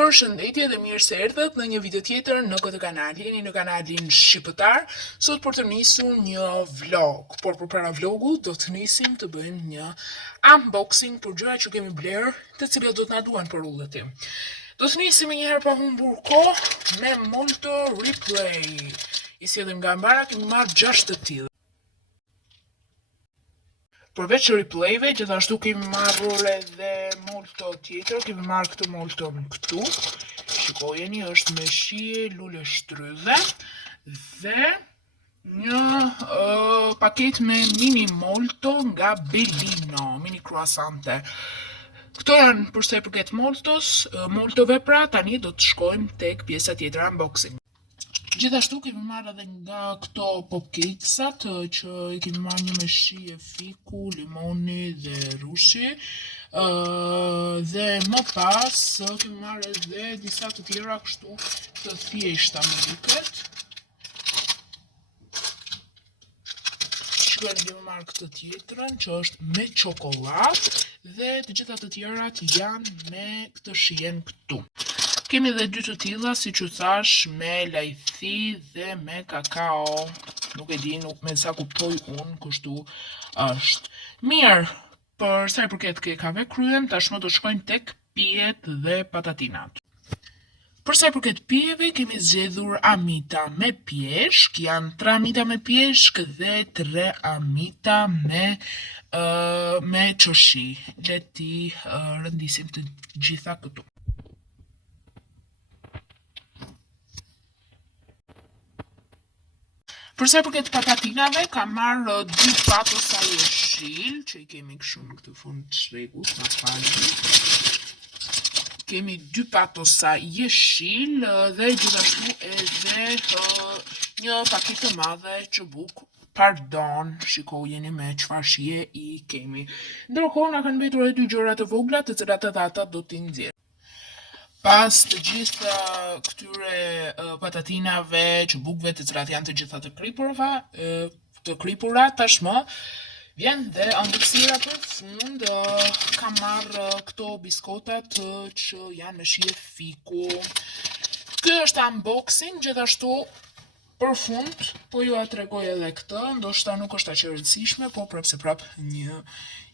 Përshëndetje dhe mirë se erdhët në një video tjetër në këtë kanal. Jeni në kanalin shqiptar. Sot për të nisur një vlog, por përpara vlogut do të nisim të bëjmë një unboxing për gjëra që kemi bler, të cilat do të na duan për udhën tim. Do të nisim njëherë pa humbur kohë me Molto Replay. I sjellim nga mbara, kemi marrë 6 të tillë. Përveç replayve, gjithashtu kemi marrur edhe molto tjetër, kemi marrë këtë molto këtu. Shikojeni, është me shije, lule shtrydhe dhe një paket me mini molto nga Bellino, mini croissante. Këto janë përsa i përket moltove, pra tani do të shkojmë tek pjesa tjetër unboxing. Gjithashtu kemi marrë edhe nga këto popcakesat që i kemi marrë një me shije fiku, limoni dhe rushi. Dhe më pas kemi marrë edhe disa të tjera kështu të thjeshta me duket. Shikojeni, kemi marrë këtë tjetrën që është me çokoladë dhe të gjitha të tjerat janë me këtë shijen këtu. Kemi dhe 2 të tilla, si që thash, me lajthi dhe me kakao. Nuk e di, nuk me sa kuptoj unë, kështu është. Mirë, për sa i përket kekave kryen, tashmë do shkojnë tek pijet dhe patatinat. Për sa i përket pijeve, kemi zgjedhur amita me pjeshk, janë 3 amita me pjeshk dhe 3 amita me çoshi. Le ti rëndisim të gjitha këtu. Përsa i përket patatinave, kam marrë 2 patosa jeshil, që i kemi kështu në këtë fund të shregut, ma falni. Kemi 2 patosa jeshil dhe gjithashtu edhe një paket të madhe çubuk. Pardon, shikojeni me çfarë shije i kemi. Ndërkohë na kanë mbetur edhe 2 gjëra të vogla, të cilat edhe ata do t'i nxjerr. Pas të gjitha këtyre patatinave, çubukve, të cilat janë të gjitha të kripura, tashmë vjen dhe ëmbëlsira për fund. Kam marrë këto biskotat që janë me shije fiku. Ky është unboxing, gjithashtu për fund, po ju a tregoj edhe këtë, ndoshta nuk është aq e rëndësishme, po prap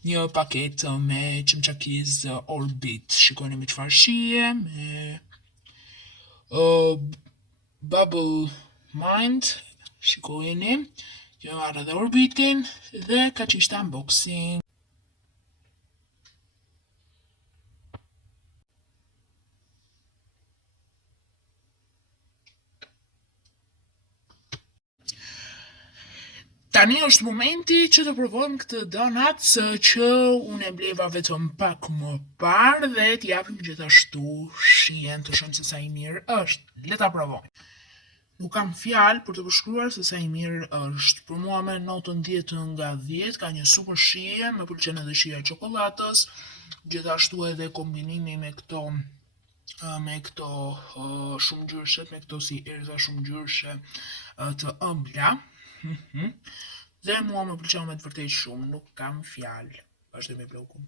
një paket me çimçakiz Orbit. Shikoni me çfarë shije, me Bubble Mind, shikojeni, që marrë edhe Orbitin dhe ka që ishte unboxing. Tani është momenti që të provojmë këtë donuts që unë e bleva vetëm pak më parë dhe t'japim gjithashtu shijen të shohim se sa i mirë është. Le ta provojmë. Nuk kam fjalë për të përshkruar se sa i mirë është. Për mua me notën 10 nga 10, ka një super shije, më pëlqen edhe shija e çokoladës, gjithashtu edhe kombinimi me këto shumëngjyrshet, me këto si erëza shumëngjyrshe të ëmbla. Dhe mua më pëlqen me të vërtetë shumë, nuk kam fjalë. Vazhdojmë me vlogun.